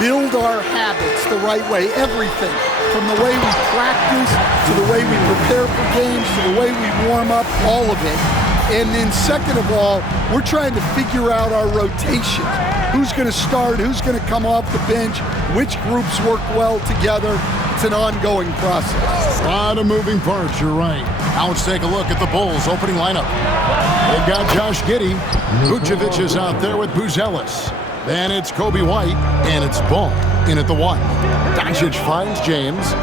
build our habits the right way, everything. From the way we practice, to the way we prepare for games, to the way we warm up, all of it. And then second of all, we're trying to figure out our rotation. Who's going to start, who's going to come off the bench, which groups work well together. It's an ongoing process. A lot of moving parts, you're right. Now let's take a look at the Bulls' opening lineup. They've got Josh Giddey. Vucevic is out there with Buzelis. Then it's Kobe White, and it's Ball in at the 1. Doncic finds James.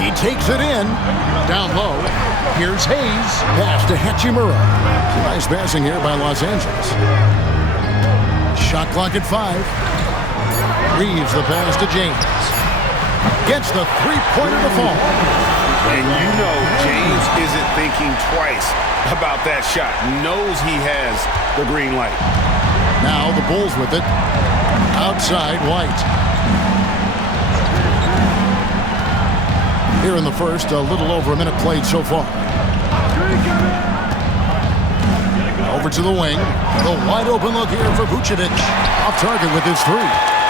He takes it in. Down low. Here's Hayes. Pass to Hachimura. Nice passing here by Los Angeles. Shot clock at 5. Reeves the pass to James. Gets the three-pointer to fall. And you know James isn't thinking twice about that shot. Knows he has the green light. Now the Bulls with it. Outside White. Here in the first, a little over a minute played so far. Over to the wing. The wide open look here for Vucevic. Off target with his 3.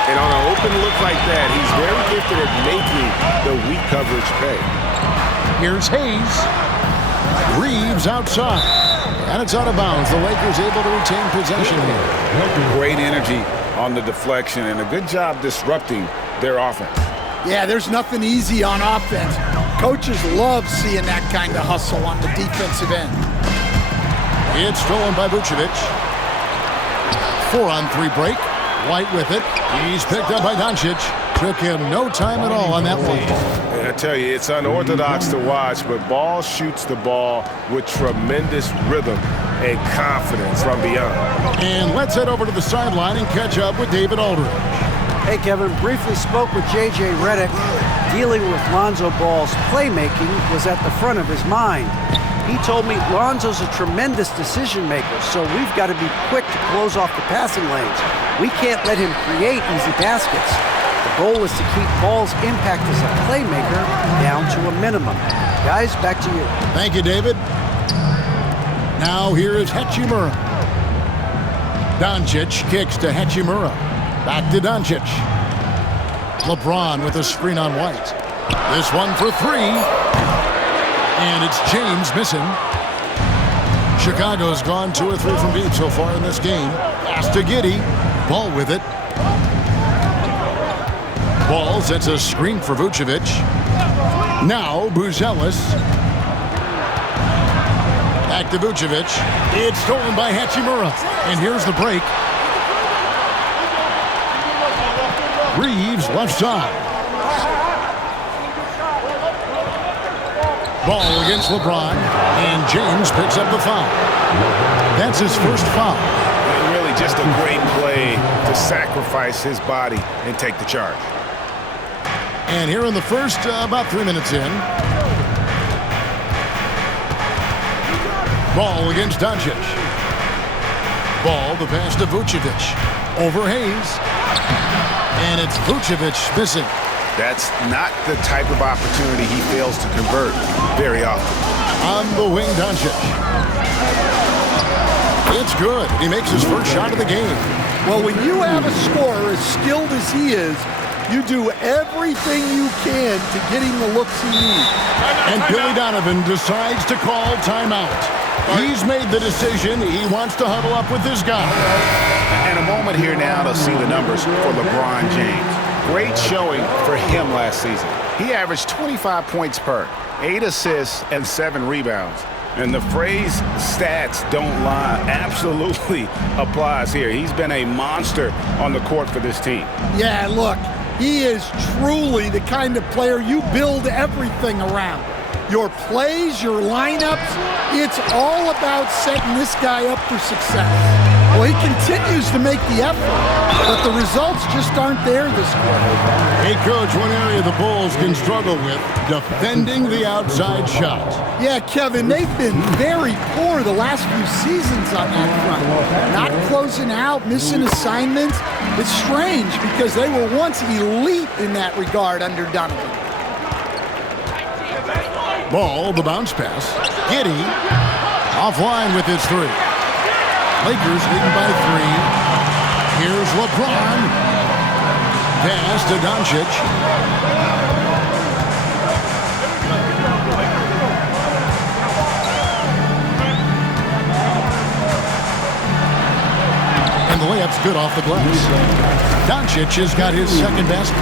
And on an open look like that, he's very gifted at making the weak coverage pay. Here's Hayes. Reeves outside. And it's out of bounds. The Lakers able to retain possession here. Great energy on the deflection and a good job disrupting their offense. Yeah, there's nothing easy on offense. Coaches love seeing that kind of hustle on the defensive end. It's stolen by Vucevic. 4-on-3 break. White with it. He's picked up by Doncic. Took him no time at all on that one. I tell you, it's unorthodox to watch, but Ball shoots the ball with tremendous rhythm and confidence from beyond. And let's head over to the sideline and catch up with David Aldridge. Hey, Kevin, briefly spoke with J.J. Redick. Dealing with Lonzo Ball's playmaking was at the front of his mind. He told me Lonzo's a tremendous decision maker, so we've got to be quick to close off the passing lanes. We can't let him create easy baskets. The goal is to keep Ball's impact as a playmaker down to a minimum. Guys, back to you. Thank you, David. Now here is Hachimura. Doncic kicks to Hachimura. Back to Doncic. LeBron with a screen on White. This one for 3. And it's James missing. Chicago's gone 2 or 3 from deep so far in this game. Pass to Giddey. Ball with it. Ball sets a screen for Vucevic. Now Buzelis. Back to Vucevic. It's stolen by Hachimura. And here's the break. Reeves left side. Ball against LeBron. And James picks up the foul. That's his first foul. And really just a great play to sacrifice his body and take the charge. And here in the first, about 3 minutes in. Ball against Doncic. Ball, the pass to Vucevic. Over Hayes. And it's Vucevic missing. That's not the type of opportunity he fails to convert very often. On the wing, Doncic. It's good. He makes his first shot of the game. Well, when you have a scorer as skilled as he is, you do everything you can to get him the looks he needs. And Billy Donovan decides to call timeout. He's made the decision. He wants to huddle up with this guy. And a moment here now to see the numbers for LeBron James. Great showing for him last season. He averaged 25 points per, 8 assists, and 7 rebounds. And the phrase stats don't lie absolutely applies here. He's been a monster on the court for this team. Yeah, look, he is truly the kind of player you build everything around. Your plays, your lineups, it's all about setting this guy up for success. Well, he continues to make the effort, but the results just aren't there this quarter. Hey, Coach, one area the Bulls can struggle with, defending the outside shot. Yeah, Kevin, they've been very poor the last few seasons on that front. Not closing out, missing assignments. It's strange because they were once elite in that regard under Donovan. Ball, the bounce pass. Giddey offline with his 3. Lakers leading by 3. LeBron. Pass to Doncic. And the layup's good off the glass. Doncic has got his second basket.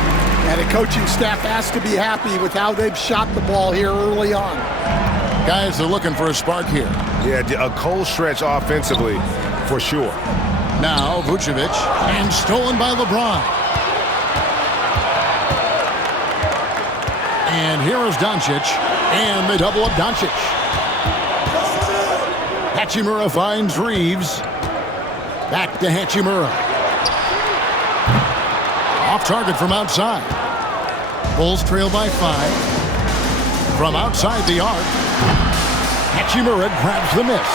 And the coaching staff has to be happy with how they've shot the ball here early on. Guys are looking for a spark here. Yeah, a cold stretch offensively, for sure. Now Vucevic, and stolen by LeBron. And here is Doncic, and they double up Doncic. Hachimura finds Reeves. Back to Hachimura. Off target from outside. Bulls trail by 5. From outside the arc, Hachimura grabs the miss.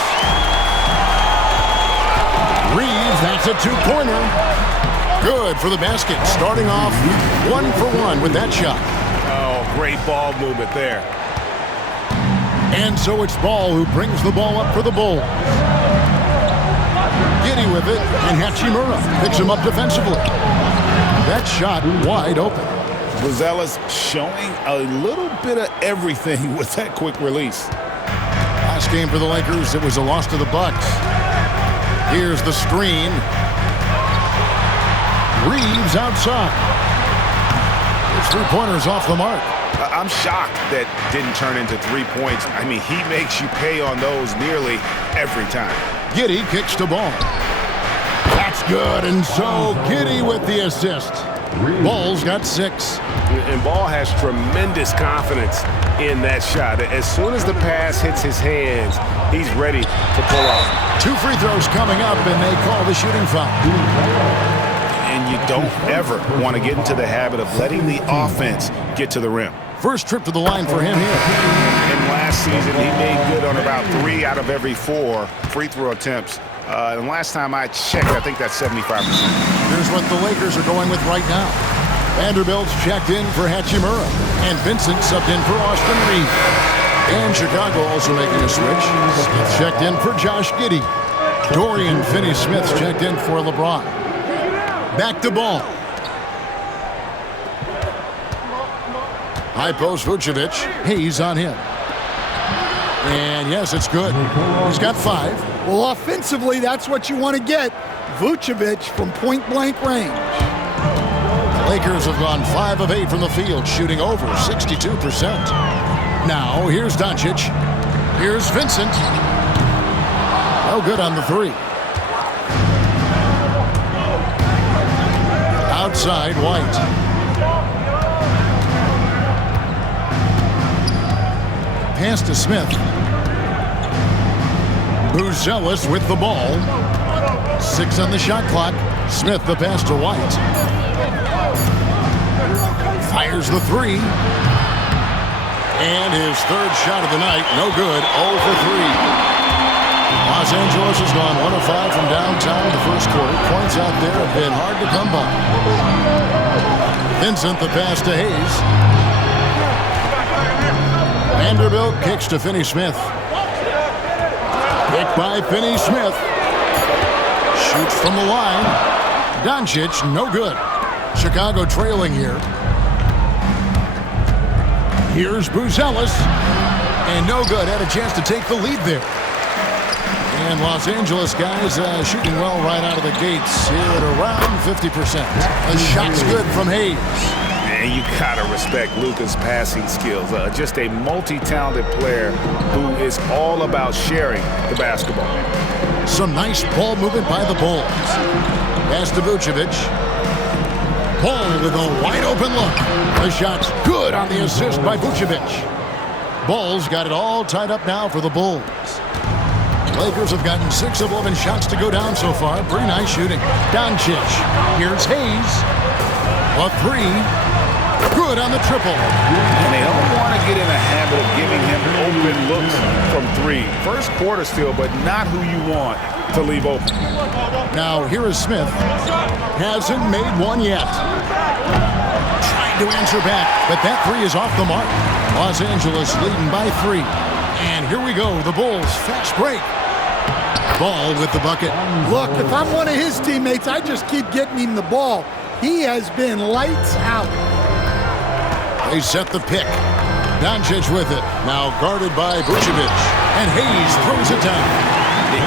Reeves, that's a two-pointer. Good for the basket. Starting off 1 for 1 with that shot. Oh, great ball movement there. And so it's Ball who brings the ball up for the Bulls. Giddy with it, and Hachimura picks him up defensively. That shot wide open. Buzella's showing a little bit of everything with that quick release. Last game for the Lakers, it was a loss to the Bucks. Here's the screen. Reeves outside. His three-pointer's off the mark. I'm shocked that didn't turn into 3 points. I mean, he makes you pay on those nearly every time. Giddy kicks the ball. That's good, and so Giddy with the assist. Ball's got 6. And Ball has tremendous confidence in that shot. As soon as the pass hits his hands, he's ready to pull off. 2 free throws coming up, and they call the shooting foul. And you don't ever want to get into the habit of letting the offense get to the rim. First trip to the line for him here. And last season, he made good on about 3 out of every 4 free throw attempts. And last time I checked, I think that's 75%. Here's what the Lakers are going with right now. Vanderbilt's checked in for Hachimura, and Vincent subbed in for Austin Reeves. And Chicago also making a switch. Smith checked in for Josh Giddey. Dorian Finney-Smith's checked in for LeBron. Back to Ball. High post Vucevic. Hayes on him. And yes, it's good. He's got 5. Well, offensively, that's what you want to get. Vucevic from point-blank range. Lakers have gone 5 of 8 from the field, shooting over 62%. Now, here's Doncic. Here's Vincent. No good on the 3. Outside, White. Pass to Smith. Buzelis with the ball. 6 on the shot clock. Smith the pass to White. Fires the 3. And his 3rd shot of the night. No good. 0 for 3. Los Angeles has gone 1 of 5 from downtown in the first quarter. Points out there have been hard to come by. Vincent the pass to Hayes. Vanderbilt kicks to Finney-Smith. Picked by Finney-Smith. Shoots from the line. Doncic, no good. Chicago trailing here. Here's Buzelis. And no good. Had a chance to take the lead there. And Los Angeles guys shooting well right out of the gates here at around 50%. The shot's good from Hayes. And you gotta respect Luka's passing skills. Just a multi-talented player who is all about sharing the basketball. Some nice ball movement by the Bulls. Pass to Vucevic. Ball with a wide open look. The shot's good on the assist by Vucevic. Bulls got it all tied up now for the Bulls. Lakers have gotten 6 of 11 shots to go down so far. Pretty nice shooting. Doncic. Here's Hayes. A 3. Good on the triple. And they don't want to get in a habit of giving him open looks from 3. First quarter still, but not who you want to leave open. Now here is Smith. Hasn't made one yet. Trying to answer back, but that 3 is off the mark. Los Angeles leading by 3. And here we go, the Bulls fast break. Ball with the bucket. Look, if I'm one of his teammates, I just keep getting him the ball. He has been lights out. They set the pick. Doncic with it. Now guarded by Vucevic. And Hayes throws it down.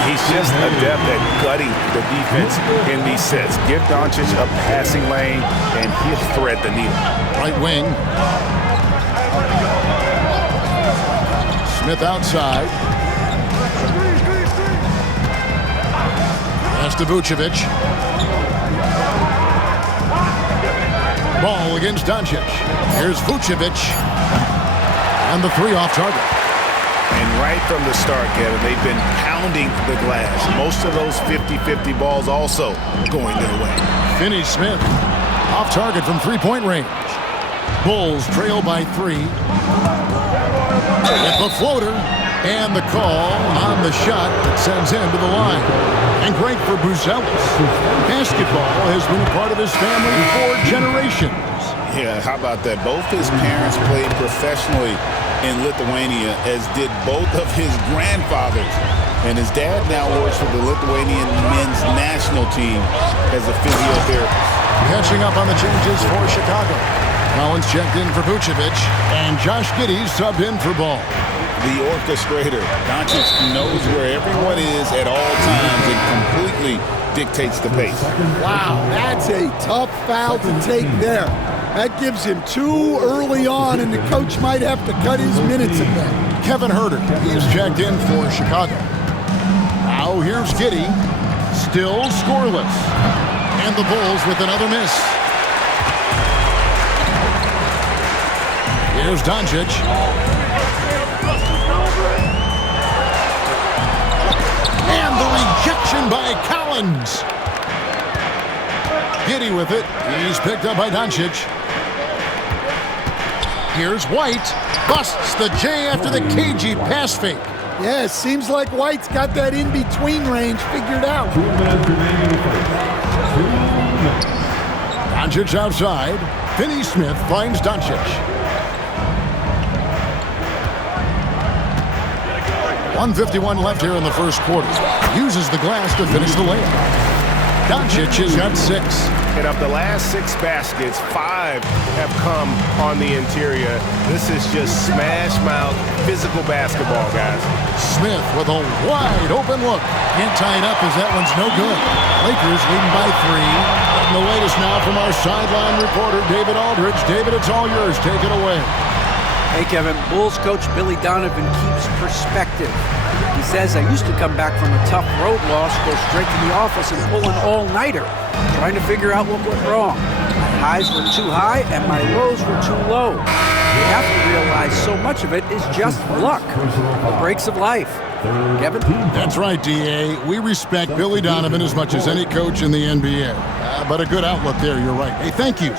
He's just adept at gutting the defense in these sets. Give Doncic a passing lane, and he'll thread the needle. Right wing. Smith outside. Pass to Vucevic. Ball against Doncic. Here's Vucevic. And the three off target. And right from the start, Kevin, they've been pounding the glass. Most of those 50-50 balls also going their way. Finney-Smith off target from three-point range. Bulls trail by 3. With the floater and the call on the shot that sends him to the line. And great for Buzelis. Basketball has been a part of his family for generations. Yeah, how about that? Both his parents played professionally in Lithuania, as did both of his grandfathers. And his dad now works for the Lithuanian men's national team as a physiotherapist. Catching up on the changes for Chicago. Collins checked in for Vucevic, and Josh Giddey subbed in for Ball. The orchestrator, Doncic, knows where everyone is at all times and completely dictates the pace. Wow, that's a tough foul to take there. That gives him 2 early on, and the coach might have to cut his minutes a bit. Kevin Huerter, he's checked in for Chicago. Now here's Giddey, still scoreless. And the Bulls with another miss. Here's Doncic. And the rejection by Collins. Giddey with it. He's picked up by Doncic. Here's White. Busts the J after the cagey pass fake. Yeah, seems like White's got that in-between range figured out. 2 minutes remaining. 2 minutes. Doncic outside. Finney-Smith finds Doncic. 1:51 left here in the first quarter. Uses the glass to finish the layup. Doncic has got 6. And of the last 6 baskets, 5 have come on the interior. This is just smash mouth physical basketball, guys. Smith with a wide open look. Can't tie it up as that one's no good. Lakers leading by 3. And the latest now from our sideline reporter, David Aldridge. David, it's all yours. Take it away. Hey, Kevin, Bulls coach Billy Donovan keeps perspective. He says, I used to come back from a tough road loss, go straight to the office and pull an all-nighter, trying to figure out what went wrong. My highs were too high and my lows were too low. You have to realize so much of it is just luck, the breaks of life. Kevin? That's right, D.A. We respect Billy Donovan as much as any coach in the NBA. But a good outlook there, you're right. Hey, thank you.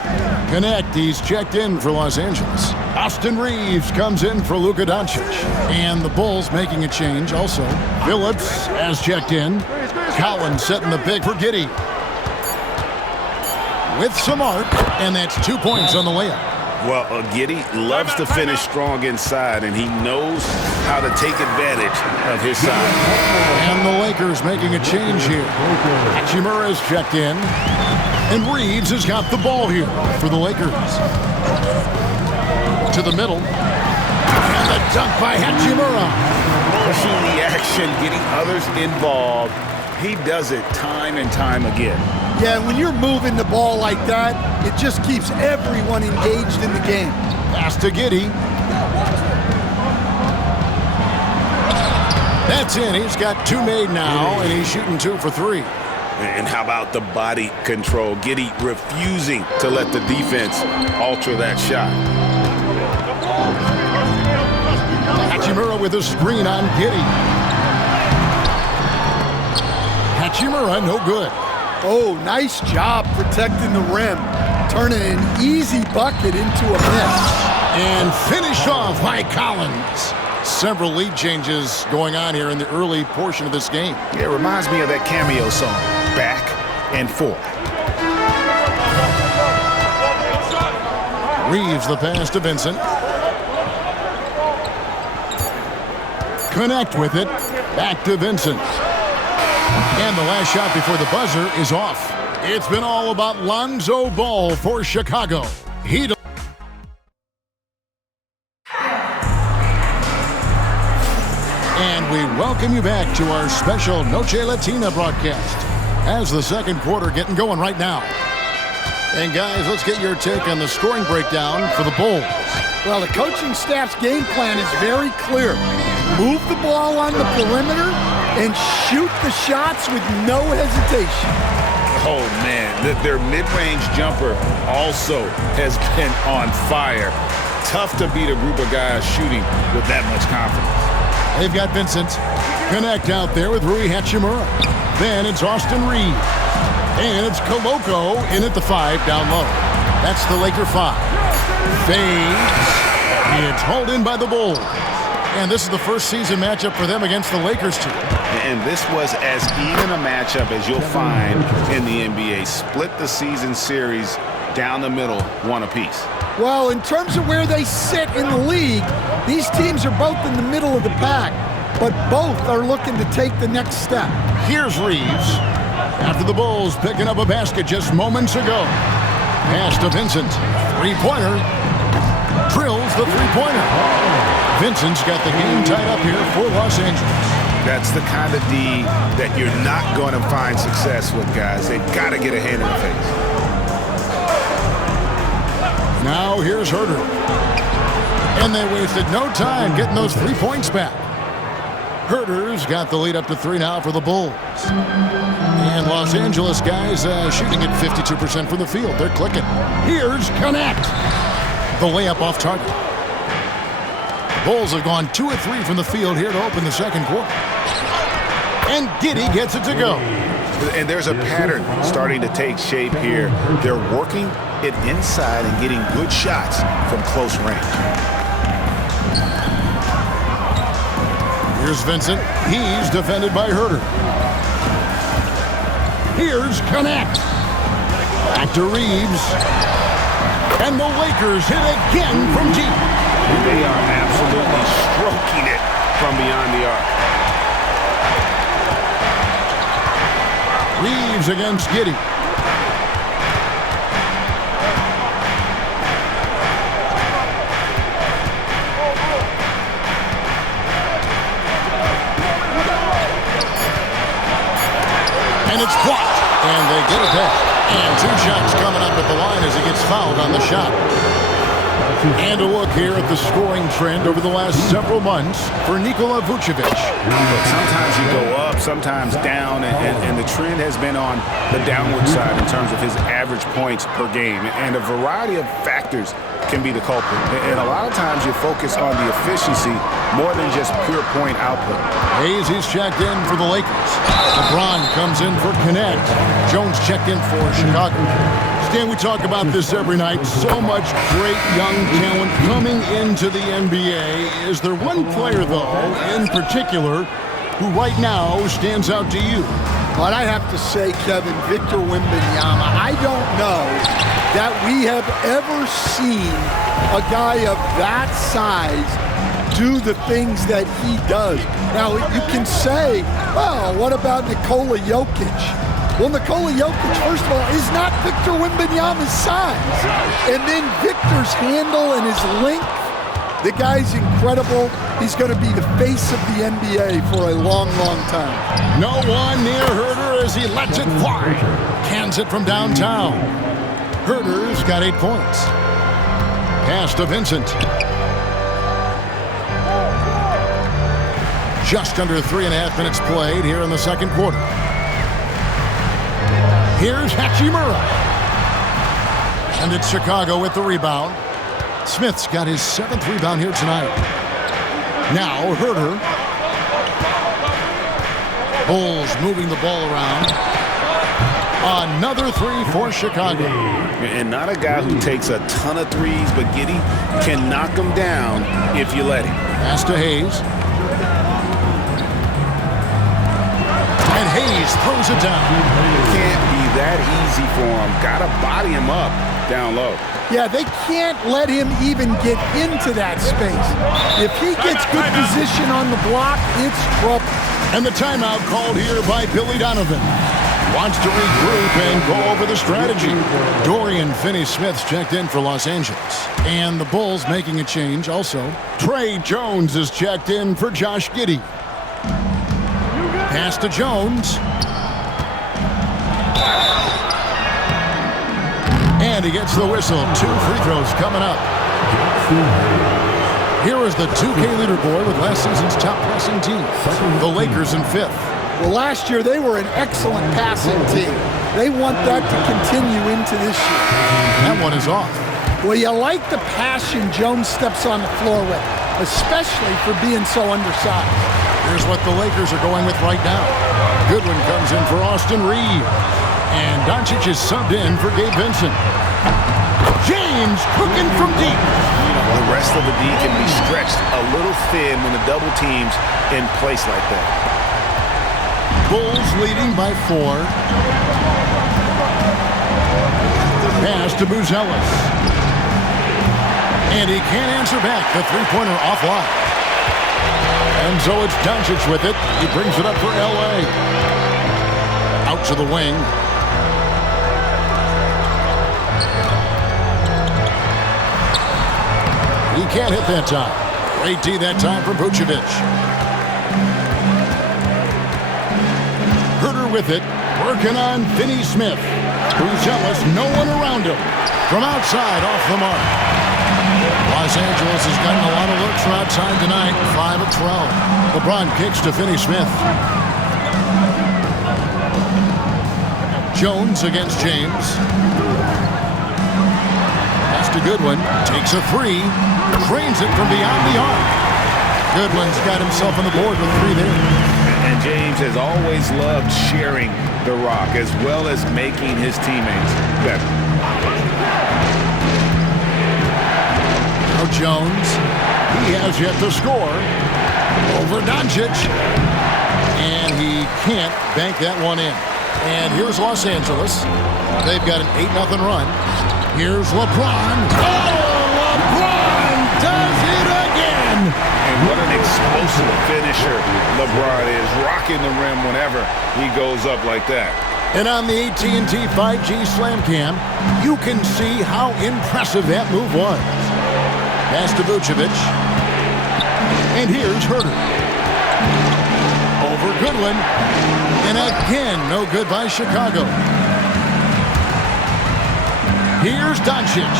Connect, he's checked in for Los Angeles. Austin Reeves comes in for Luka Doncic. And the Bulls making a change also. Phillips has checked in. Collins setting the pick for Giddey. With some arc, and that's 2 points on the layup. Well, Giddey loves to finish strong inside, and he knows how to take advantage of his size. And the Lakers making a change here. Hachimura is checked in. And Reeves has got the ball here for the Lakers. To the middle. And the dunk by Hachimura. Pushing the action, getting others involved. He does it time and time again. Yeah, when you're moving the ball like that, it just keeps everyone engaged in the game. Pass to Giddey. That's in. He's got 2 made now, and he's shooting 2 for 3. And how about the body control? Giddey refusing to let the defense alter that shot. Hachimura with a screen on Giddey. Hachimura, no good. Oh, nice job protecting the rim. Turning an easy bucket into a miss. And finished off by Collins. Several lead changes going on here in the early portion of this game. Yeah, it reminds me of that cameo song, Back and Forth. Reeves the pass to Vincent. Connect with it. Back to Vincent. And the last shot before the buzzer is off. It's been all about Lonzo Ball for Chicago. And we welcome you back to our special Noche Latina broadcast as the second quarter getting going right now. And guys, let's get your take on the scoring breakdown for the Bulls. Well, the coaching staff's game plan is very clear. Move the ball on the perimeter and shoot the shots with no hesitation. Oh, man, their mid-range jumper also has been on fire. Tough to beat a group of guys shooting with that much confidence. They've got Vincent. Connect out there with Rui Hachimura. Then it's Austin Reeves. And it's Koloko in at the 5 down low. That's the Laker 5. Fades. It's hauled in by the Bulls. And this is the first season matchup for them against the Lakers team. And this was as even a matchup as you'll find in the NBA. Split the season series down the middle, one apiece. Well, in terms of where they sit in the league, these teams are both in the middle of the pack, but both are looking to take the next step. Here's Reeves. After the Bulls picking up a basket just moments ago. Pass to Vincent. Three-pointer. Drills the three-pointer. Vincent's got the game tied up here for Los Angeles. That's the kind of D that you're not going to find success with, guys. They've got to get a hand in the face. Now here's Herter. And they wasted no time getting those 3 points back. Herter's got the lead up to 3 now for the Bulls. And Los Angeles guys shooting at 52% from the field. They're clicking. Here's Connect. The layup off target. Bulls have gone 2 of 3 from the field here to open the second quarter. And Giddey gets it to go. And there's a pattern starting to take shape here. They're working it inside and getting good shots from close range. Here's Vincent. He's defended by Herter. Here's Connect. Back to Reeves. And the Lakers hit again from deep. They are absolutely stroking it from beyond the arc. Reeves against Giddey. And it's blocked. And they get it back. And 2 shots coming up at the line as he gets fouled on the shot. And a look here at the scoring trend over the last several months for Nikola Vucevic. Sometimes you go up, sometimes down, and the trend has been on the downward side in terms of his average points per game. And a variety of factors can be the culprit. And a lot of times you focus on the efficiency more than just pure point output. Hayes, he's checked in for the Lakers. LeBron comes in for Connect. Jones checked in for Chicago. Stan, we talk about this every night. So much great young talent coming into the NBA. Is there one player, though, in particular, who right now stands out to you? But I have to say, Kevin, Victor Wembanyama, I don't know that we have ever seen a guy of that size do the things that he does. Now, you can say, well, what about Nikola Jokic? Well, Nikola Jokic, first of all, is not Victor Wembanyama's size. And then Victor's handle and his length, the guy's incredible. He's going to be the face of the NBA for a long, long time. No one near Herter as he lets it fly. Cans it from downtown. Herter's got 8 points. Pass to Vincent. Just under 3.5 minutes played here in the second quarter. Here's Hachimura. And it's Chicago with the rebound. Smith's got his 7th rebound here tonight. Now Herter. Bulls moving the ball around. Another 3 for Chicago. And not a guy who takes a ton of threes, but Giddey can knock him down if you let him. Pass to Hayes. And Hayes throws it down. It can't be that easy for him. Gotta body him up down low. Yeah, they can't let him even get into that space. If he gets good position on the block, it's trouble. And the timeout called here by Billy Donovan. Wants to regroup and go over the strategy. Dorian Finney-Smith's checked in for Los Angeles. And the Bulls making a change also. Trey Jones is checked in for Josh Giddey. Pass to Jones. And he gets the whistle. 2 free throws coming up. Here is the 2K leaderboard with last season's top passing team. The Lakers in 5th. Well, last year they were an excellent passing team. They want that to continue into this year. That one is off. Well, you like the passion Jones steps on the floor with, especially for being so undersized. Here's what the Lakers are going with right now. Goodwin comes in for Austin Reeves. And Doncic is subbed in for Gabe Vincent. James cooking from deep. The rest of the D can be stretched a little thin when the double team's in place like that. Bulls leading by 4. Pass to Buzelis. And he can't answer back. The three-pointer offline. And so it's Doncic with it. He brings it up for L.A. Out to the wing. He can't hit that time. Great D that time for Vucevic. Herter with it. Working on Finney-Smith. Buzelis, no one around him. From outside, off the mark. Los Angeles has gotten a lot of looks from outside tonight. 5 of 12. LeBron kicks to Finney-Smith. Jones against James. Pass to Goodwin. Takes a 3. Cranes it from beyond the arc. Goodwin's got himself on the board with 3 there. And James has always loved sharing the rock as well as making his teammates better. Now Jones. He has yet to score. Over Doncic. And he can't bank that one in. And here's Los Angeles. They've got an 8-0 run. Here's LeBron. Oh, LeBron does it again. And what an explosive finisher LeBron is, rocking the rim whenever he goes up like that. And on the AT&T 5G Slam Cam, you can see how impressive that move was. Pass to Vucevic. And here's Herter. Over Goodwin. And again, no good by Chicago. Here's Doncic.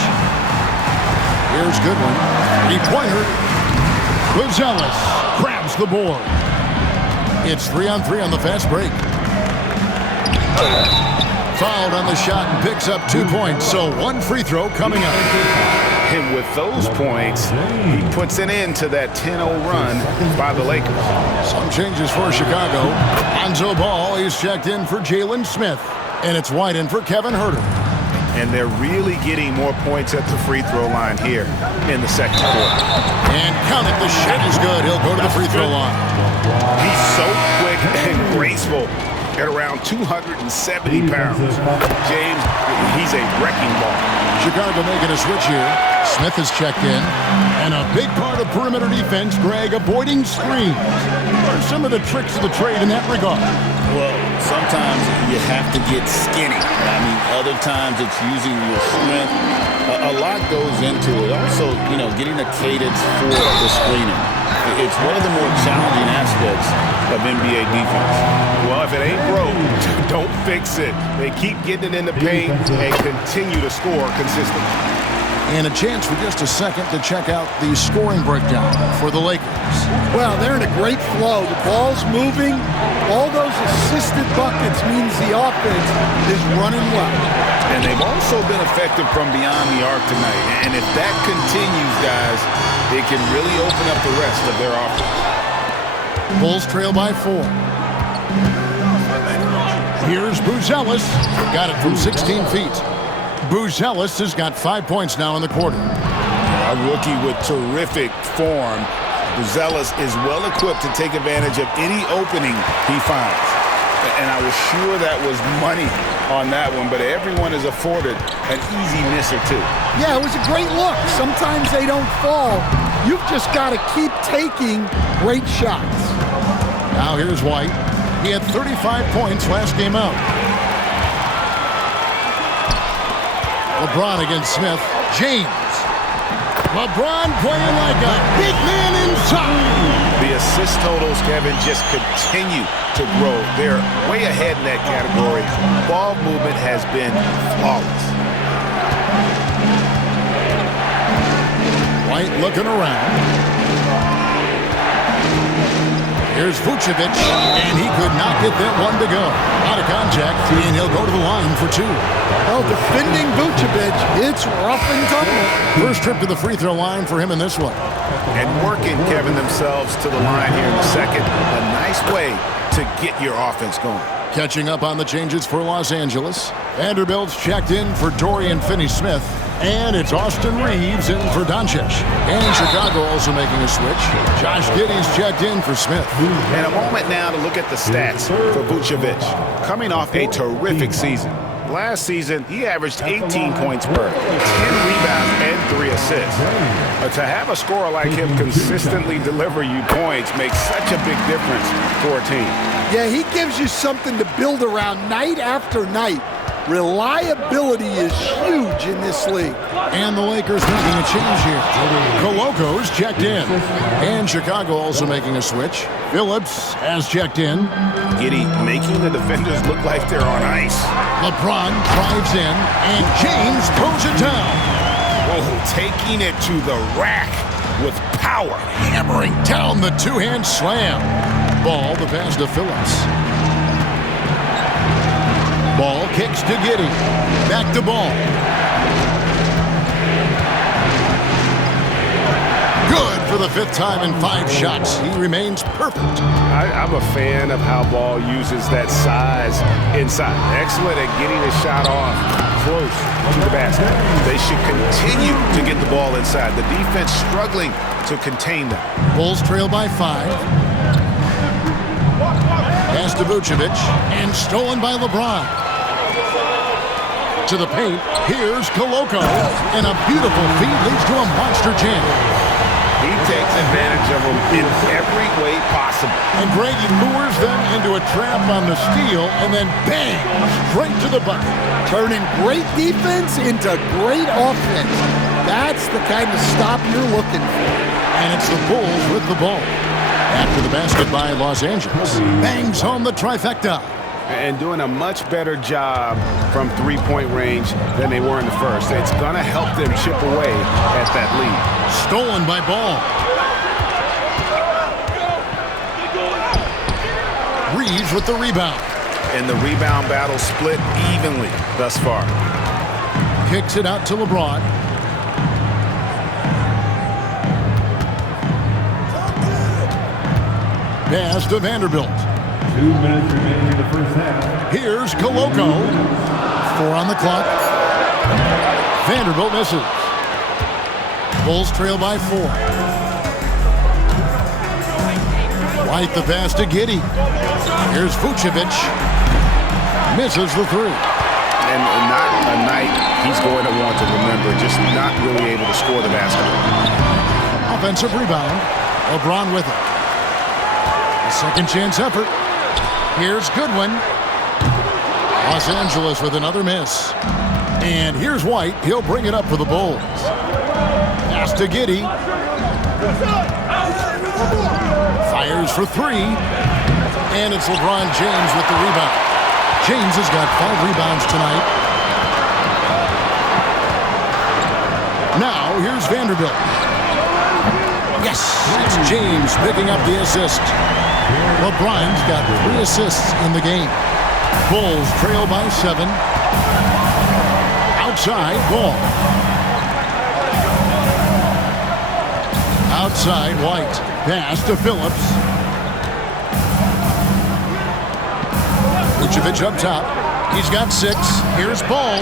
Here's Goodwin. 3-pointer. Buzelis grabs the board. It's 3-on-3 on the fast break. Fouled on the shot and picks up 2 points. So 1 free throw coming up. And with those points, he puts an end to that 10-0 run by the Lakers. Some changes for Chicago. Lonzo Ball is checked in for Jalen Smith. And it's wide in for Kevin Herter. And they're really getting more points at the free throw line here in the second quarter. And count it, the shot is good. He'll go to the free throw line. He's so quick and graceful at around 270 pounds. James, he's a wrecking ball. Chicago making a switch here. Smith is checked in. And a big part of perimeter defense, Greg, avoiding screens. What are some of the tricks of the trade in that regard? Well, sometimes you have to get skinny. I mean, other times it's using your strength. A lot goes into it. Also, getting a cadence for the screening. It's one of the more challenging aspects of NBA defense. Well, if it ain't broke, don't fix it. They keep getting it in the paint and continue to score consistently. And a chance for just a second to check out the scoring breakdown for the Lakers. Well, they're in a great flow. The ball's moving. All those assisted buckets means the offense is running well. And they've also been effective from beyond the arc tonight. And if that continues, guys, it can really open up the rest of their offense. Bulls trail by 4. Here's Buzelis. Got it from 16 feet. Buzelis has got 5 points now in the quarter. A rookie with terrific form. Buzelis is well equipped to take advantage of any opening he finds. And I was sure that was money on that one, but everyone is afforded an easy miss or two. Yeah, it was a great look. Sometimes they don't fall. You've just got to keep taking great shots. Now here's White. He had 35 points last game out. LeBron against Smith. James. LeBron playing like a big man inside. The assist totals, Kevin, just continue to grow. They're way ahead in that category. Ball movement has been flawless. White looking around. Here's Vucevic, and he could not get that one to go. Out of contact, and he'll go to the line for two. Well, defending Vucevic, it's rough and tumble. First trip to the free throw line for him in this one. And working, Kevin, themselves to the line here in the second. A nice way to get your offense going. Catching up on the changes for Los Angeles. Vanderbilt's checked in for Dorian Finney-Smith. And it's Austin Reeves in for Doncic. And Chicago also making a switch. Josh Giddey's checked in for Smith. And a moment now to look at the stats for Vucevic. Coming off a terrific season. Last season, he averaged 18 points per, 10 rebounds, and 3 assists. But to have a scorer like him consistently deliver you points makes such a big difference for a team. Yeah, he gives you something to build around night after night. Reliability is huge in this league. And the Lakers making a change here. Coloco's checked in. And Chicago also making a switch. Phillips has checked in. Giddey making the defenders look like they're on ice. LeBron drives in, and James throws it down. Oh, taking it to the rack with power. Hammering down the two-hand slam. Ball, the pass to Phillips. Ball kicks to Giddey. Back to Ball. Good for the 5th time in 5 shots. He remains perfect. I'm a fan of how Ball uses that size inside. Excellent at getting a shot off close to the basket. They should continue to get the ball inside. The defense struggling to contain them. Bulls trail by 5. Pass to Vucevic, and stolen by LeBron. To the paint, here's Coloco, and a beautiful feed leads to a monster jam. He takes advantage of them in every way possible. And Greg lures them into a trap on the steal, and then bang, straight to the bucket. Turning great defense into great offense. That's the kind of stop you're looking for. And it's the Bulls with the ball. After the basket by Los Angeles. Bangs home the trifecta. And doing a much better job from three-point range than they were in the first. It's going to help them chip away at that lead. Stolen by Ball. Reeves with the rebound. And the rebound battle split evenly thus far. Kicks it out to LeBron. Pass to Vanderbilt. 2 minutes remaining in the first half. Here's Coloco. 4 on the clock. Vanderbilt misses. Bulls trail by 4. White the pass to Giddey. Here's Vucevic. Misses the 3. And not a night he's going to want to remember, just not really able to score the basketball. Offensive rebound. LeBron with it. A second chance effort. Here's Goodwin. Los Angeles with another miss. And here's White. He'll bring it up for the Bulls. Pass to Giddey. Fires for 3. And it's LeBron James with the rebound. James has got 5 rebounds tonight. Now here's Vanderbilt. Yes, it's James picking up the assist. LeBron's got 3 assists in the game. Bulls trail by 7. Outside, Ball. Outside, White. Pass to Phillips. Vucevic up top. He's got 6. Here's Ball.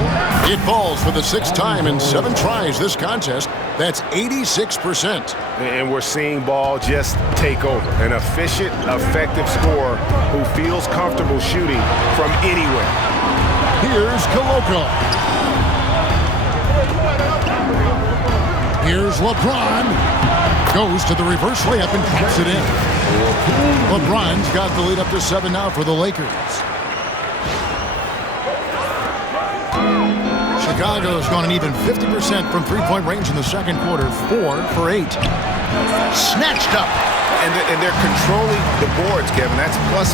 It falls for the 6th time in 7 tries this contest. That's 86%. And we're seeing Ball just take over. An efficient, effective scorer who feels comfortable shooting from anywhere. Here's Coloco. Here's LeBron. Goes to the reverse layup and taps it in. LeBron's got the lead up to 7 now for the Lakers. Chicago's gone an even 50% from three-point range in the second quarter. 4 for 8. Snatched up. And they're controlling the boards, Kevin. That's +5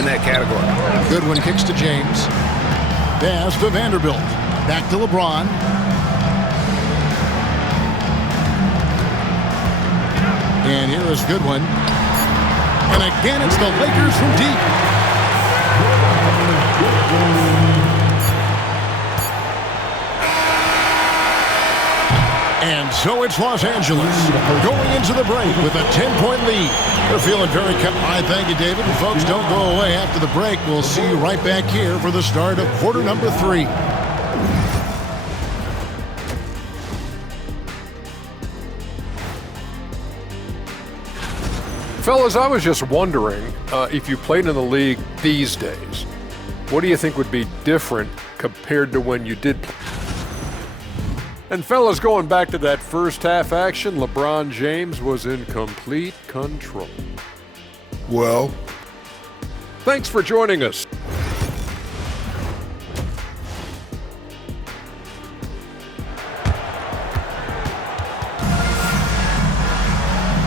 in that category. Goodwin kicks to James. Pass to Vanderbilt. Back to LeBron. And here is Goodwin. And again, it's the Lakers from deep. And so it's Los Angeles going into the break with a 10-point lead. They're feeling very I thank you, David. And folks, don't go away after the break. We'll see you right back here for the start of quarter number 3. Fellas, I was just wondering if you played in the league these days, what do you think would be different compared to when you did? And fellas, going back to that first half action, LeBron James was in complete control. Well, thanks for joining us.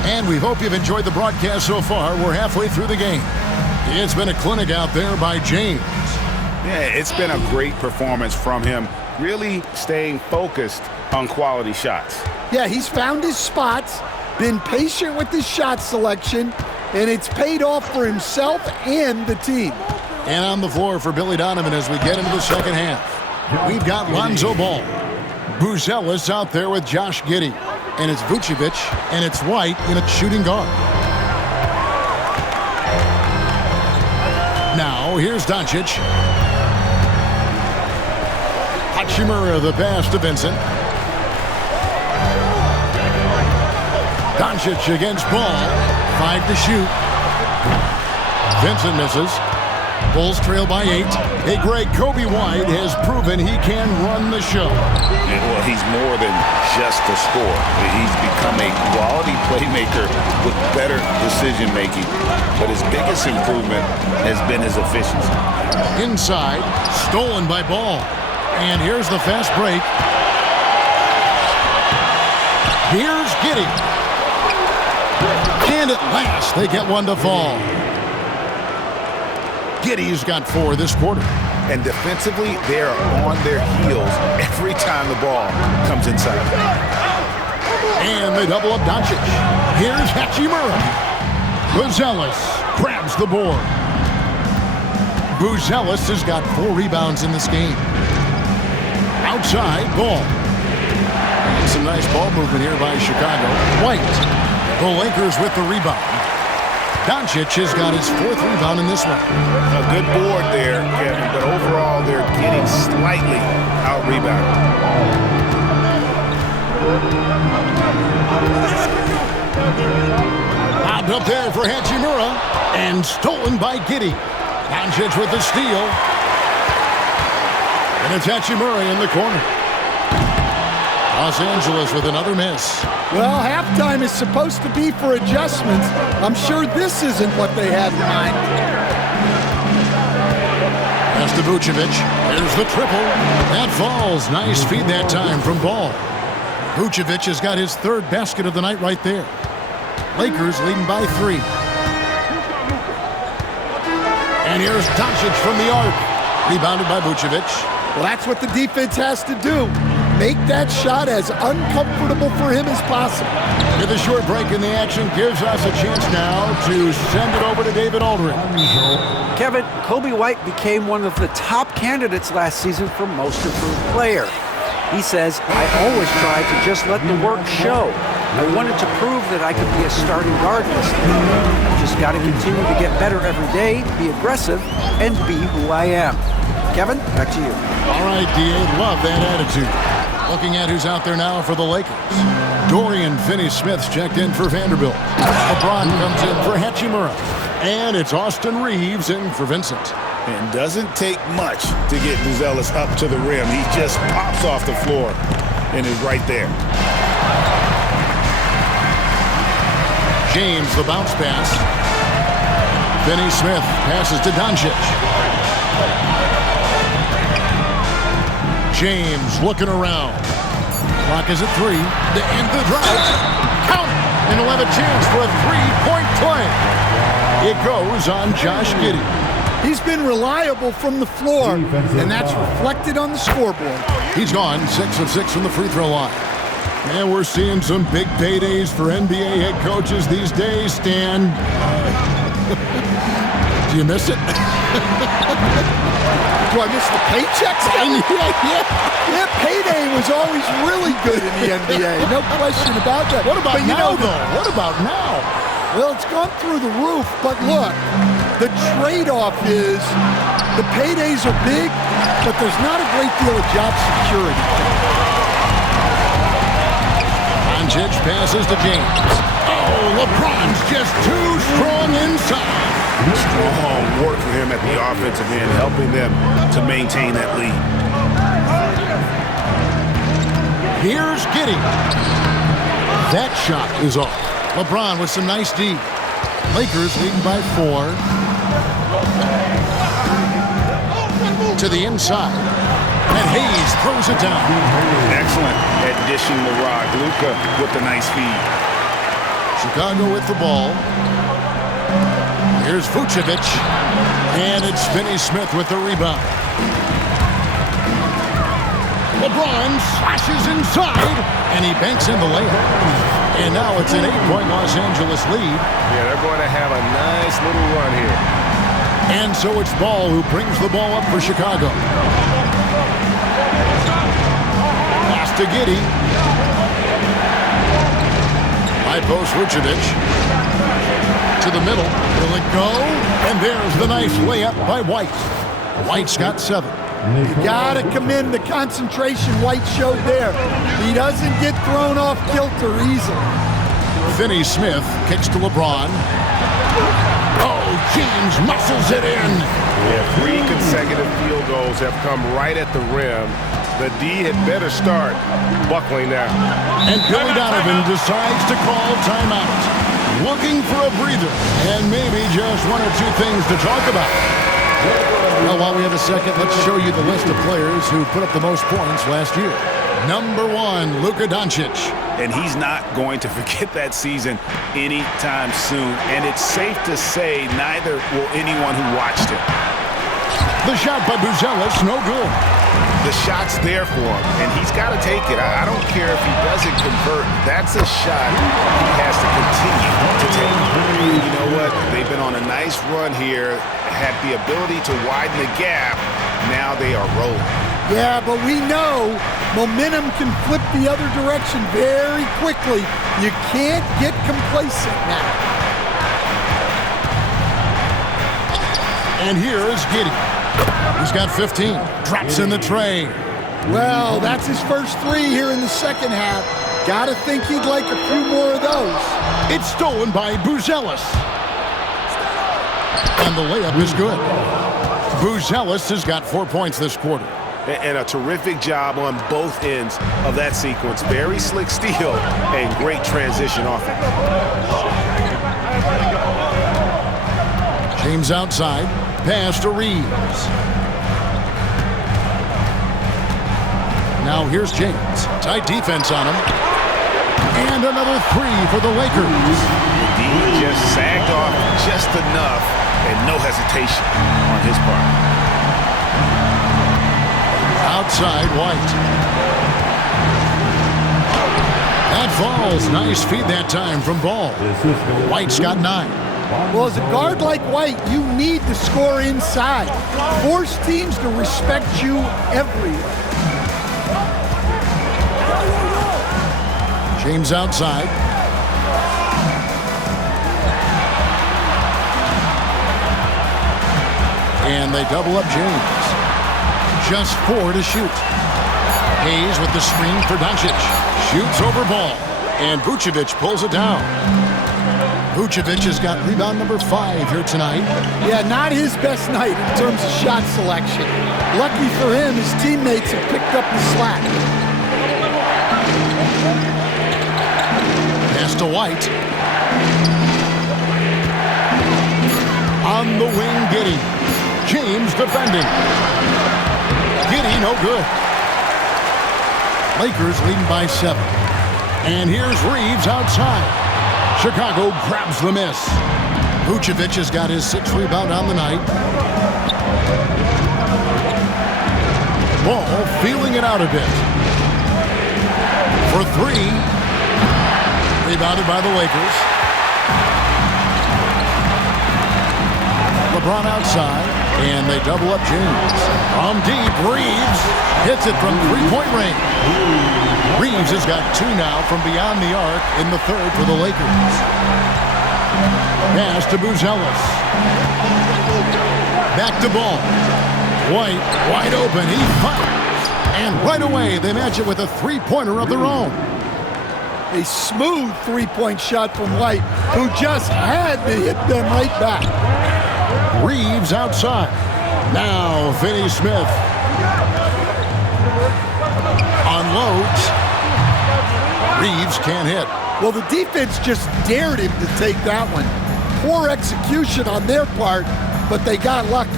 And we hope you've enjoyed the broadcast so far. We're halfway through the game. It's been a clinic out there by James. Yeah, it's been a great performance from him, really staying focused on quality shots. yeah, he's found his spots, been patient with his shot selection, and it's paid off for himself and the team. And on the floor for Billy Donovan as we get into the second half. We've got Lonzo Ball. Buzelis out there with Josh Giddey. And it's Vucevic, and it's White in a shooting guard. Now, here's Doncic. Hachimura, the pass to Vincent. Doncic against Ball. 5 to shoot. Vincent misses. Bulls trail by 8. Hey, Greg, Kobe White has proven he can run the show. Yeah, well, he's more than just a scorer. He's become a quality playmaker with better decision-making. But his biggest improvement has been his efficiency. Inside, stolen by Ball. And here's the fast break. Here's Giddey. And at last, they get one to fall. Giddey's got 4 this quarter. And defensively, they are on their heels every time the ball comes inside. And they double up Doncic. Here's Hachimura. Buzelis grabs the board. Buzelis has got 4 rebounds in this game. Outside, Ball. And some nice ball movement here by Chicago. White. The Lakers with the rebound. Doncic has got his 4th rebound in this one. A good board there, Kevin, but overall they're getting slightly out-rebounded. Out up there for Hachimura, and stolen by Giddey. Doncic with the steal. And it's Hachimura in the corner. Los Angeles with another miss. Well, halftime is supposed to be for adjustments. I'm sure this isn't what they had in mind. Pass to Vucevic. There's the triple. That falls. Nice feed that time from Ball. Vucevic has got his 3rd basket of the night right there. Lakers leading by 3. And here's Doncic from the arc. Rebounded by Vucevic. Well, that's what the defense has to do. Make that shot as uncomfortable for him as possible. With a short break in the action gives us a chance now to send it over to David Aldridge. Kevin, Kobe White became one of the top candidates last season for Most Improved Player. He says, I always tried to just let the work show. I wanted to prove that I could be a starting guard this year. I've just got to continue to get better every day, be aggressive, and be who I am. Kevin, back to you. All right, D.A., love that attitude. Looking at who's out there now for the Lakers. Dorian Finney-Smith's checked in for Vanderbilt. LeBron comes in for Hachimura. And it's Austin Reeves in for Vincent. And doesn't take much to get Buzelis up to the rim. He just pops off the floor and is right there. James, the bounce pass. Finney Smith passes to Doncic. James looking around. Clock is at 3. To end the drive. Count it. And he'll have a chance for a three-point play. It goes on Josh Giddey. He's been reliable from the floor, and that's reflected on the scoreboard. He's gone 6 of 6 from the free throw line. And we're seeing some big paydays for NBA head coaches these days, Stan. Do you miss it? Do I miss the paychecks? Yeah, payday was always really good in the NBA. No question about that. What about now, though? What about now? Well, it's gone through the roof, but look, the trade-off is the paydays are big, but there's not a great deal of job security. Doncic passes to James. Oh, LeBron's just too strong inside. Strong work for him at the offensive end, helping them to maintain that lead. Here's Giddey. That shot is off. LeBron with some nice D. Lakers leading by 4. To the inside. And Hayes throws it down. Excellent at dishing the rock. Luka with the nice feed. Chicago with the ball. Here's Vucevic. And it's Finney Smith with the rebound. LeBron slashes inside. And he banks in the layup. And now it's an 8-point Los Angeles lead. Yeah, they're going to have a nice little run here. And so it's Ball who brings the ball up for Chicago. Pass to Giddey. High post Vucevic. To the middle. Will it go? And there's the nice layup by White. White's got 7. You gotta commend the concentration White showed there. He doesn't get thrown off kilter easily. Finney Smith kicks to LeBron. Oh, James muscles it in. Yeah, 3 consecutive field goals have come right at the rim. The D had better start buckling now. And Billy Donovan decides to call timeout. Looking for a breather and maybe just 1 or 2 things to talk about. Well, while we have a second, let's show you the list of players who put up the most points last year. Number 1, Luka Doncic. And he's not going to forget that season anytime soon. And it's safe to say neither will anyone who watched it. The shot by Buzelis, no good. The shot's there for him, and he's got to take it. I don't care if he doesn't convert. That's a shot he has to continue to take. You know what? They've been on a nice run here, had the ability to widen the gap. Now they are rolling. Yeah, but we know momentum can flip the other direction very quickly. You can't get complacent now. And here is Giddey. He's got 15. Drops in the tray. Well, that's his first 3 here in the second half. Gotta think he'd like a few more of those. It's stolen by Buzelis. And the layup is good. Buzelis has got 4 points this quarter. And a terrific job on both ends of that sequence. Very slick steal and great transition offense. James outside. Pass to Reeves. Now here's James. Tight defense on him. And another 3 for the Lakers. He just sagged off just enough and no hesitation on his part. Outside White. That falls. Nice feed that time from Ball. White's got 9. Well, as a guard like White, you need to score inside. Force teams to respect you everywhere. James outside. And they double up James. Just 4 to shoot. Hayes with the screen for Doncic. Shoots over Ball. And Vucevic pulls it down. Vucevic has got rebound number 5 here tonight. Yeah, not his best night in terms of shot selection. Lucky for him, his teammates have picked up the slack. Pass to White. On the wing, Giddey. James defending. Giddey, no good. Lakers leading by 7. And here's Reeves outside. Chicago grabs the miss. Vucevic has got his 6th rebound on the night. Ball feeling it out a bit. For 3. Rebounded by the Lakers. LeBron outside, and they double up James. From deep, Reeves hits it from three-point range. Reeves has got 2 now from beyond the arc in the 3rd for the Lakers. Pass to Buzelis. Back to Ball. White, wide open, he fires. And right away, they match it with a three-pointer of their own. A smooth three-point shot from White, who just had to hit them right back. Reeves outside. Now Finney Smith unloads. Reeves can't hit. Well, the defense just dared him to take that one. Poor execution on their part, but they got lucky.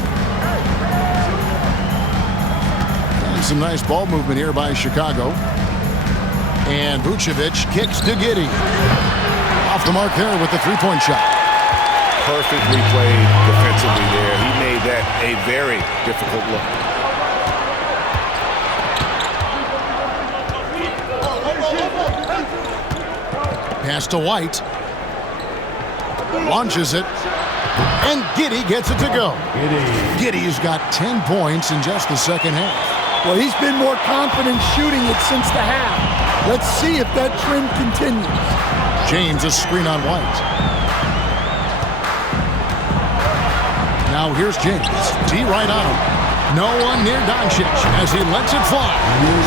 And some nice ball movement here by Chicago. And Vucevic kicks to Giddey. Off the mark there with the three-point shot. Perfectly played defensively there. He made that a very difficult look. Pass to White. Launches it. And Giddey gets it to go. Giddey's got 10 points in just the second half. Well, he's been more confident shooting it since the half. Let's see if that trend continues. James a screen on White. Now here's James. D right on him. No one near Doncic as he lets it fly.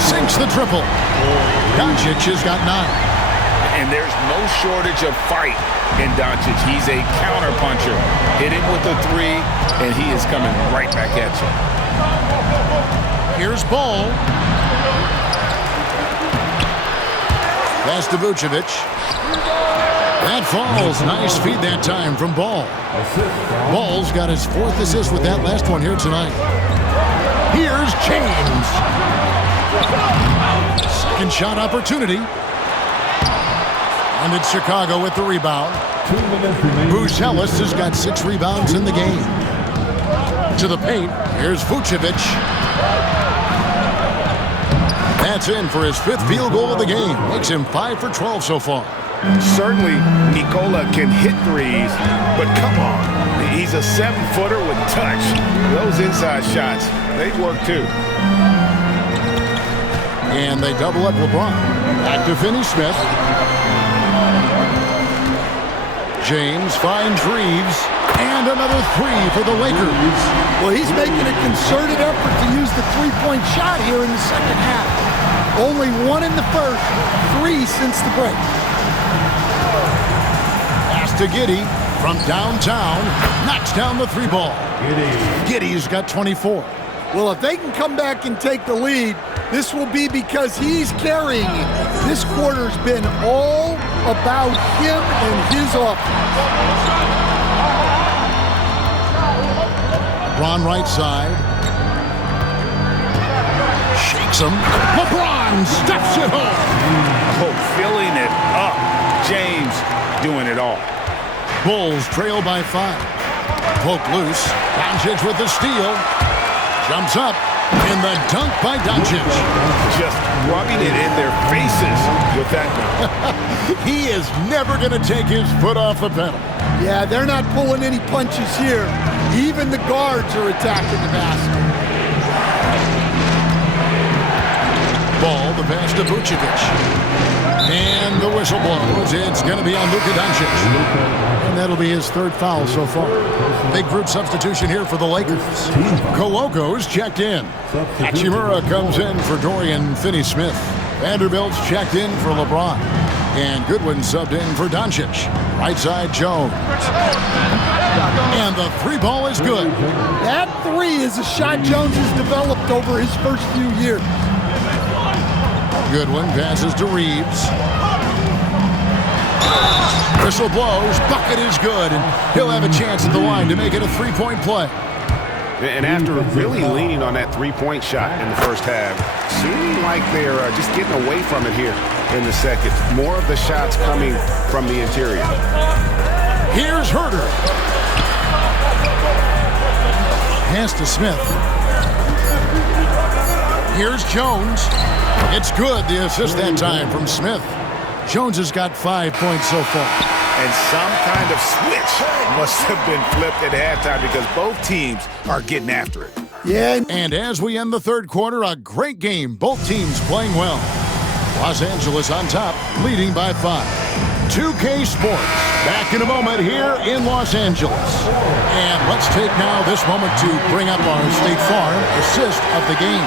Sinks the triple. Doncic has got 9. And there's no shortage of fight in Doncic. He's a counter-puncher. Hit him with a 3, and he is coming right back at you. Here's Ball. Pass to Vucevic. That falls. Nice feed that time from Ball. Ball's got his 4th assist with that last one here tonight. Here's James. Second shot opportunity. And it's Chicago with the rebound. Buzelis has got 6 rebounds in the game. To the paint. Here's Vucevic. That's in for his 5th field goal of the game. Makes him 5 for 12 so far. Certainly, Nikola can hit threes, but come on. He's a 7-footer with touch. Those inside shots, they work too. And they double up LeBron. Back to Finney Smith. James finds Reeves. And another 3 for the Lakers. Well, he's making a concerted effort to use the three-point shot here in the second half. Only 1 in the first, 3 since the break. Pass to Giddey from downtown. Knocks down the 3 ball. Giddey's got 24. Well, if they can come back and take the lead, this will be because he's carrying it. This quarter's been all about him and his offense. LeBron right side. Shakes him. LeBron steps it home. Oh, filling it up. James doing it all. Bulls trail by 5. Poke loose. Doncic with the steal. Jumps up. And the dunk by Doncic. Just rubbing it in their faces with that. He is never going to take his foot off the pedal. Yeah, they're not pulling any punches here. Even the guards are attacking the basket. Ball, the pass to Vucevic. And the whistle blows. It's going to be on Luka Doncic. And that'll be his 3rd foul so far. Big group substitution here for the Lakers. Koloko's checked in. Hachimura comes in for Dorian Finney-Smith. Vanderbilt's checked in for LeBron. And Goodwin subbed in for Doncic. Right side, Jones. And the 3 ball is good. That 3 is a shot Jones has developed over his first few years. Goodwin passes to Reeves. Whistle blows, bucket is good, and he'll have a chance at the line to make it a three-point play. And after really leaning on that three-point shot in the first half, seeming like they're just getting away from it here in the second. More of the shots coming from the interior. Here's Herter. Pass to Smith. Here's Jones. It's good, the assist that time from Smith. Jones has got 5 points so far. And some kind of switch must have been flipped at halftime because both teams are getting after it. Yeah. And as we end the third quarter, a great game. Both teams playing well. Los Angeles on top, leading by 5. 2K Sports, back in a moment here in Los Angeles. And let's take now this moment to bring up our State Farm assist of the game.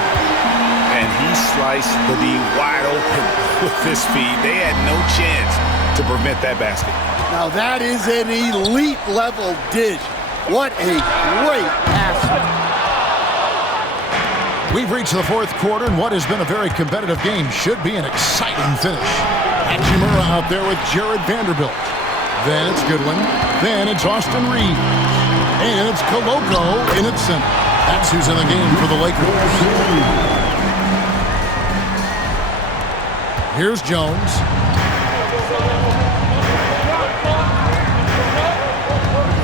And he sliced the D wide open with this feed. They had no chance to prevent that basket. Now that is an elite level dish. What a great pass. We've reached the fourth quarter, and what has been a very competitive game should be an exciting finish. Hachimura out there with Jared Vanderbilt. Then it's Goodwin. Then it's Austin Reeves. And it's Koloko in its center. That's who's in the game for the Lakers. Here's Jones.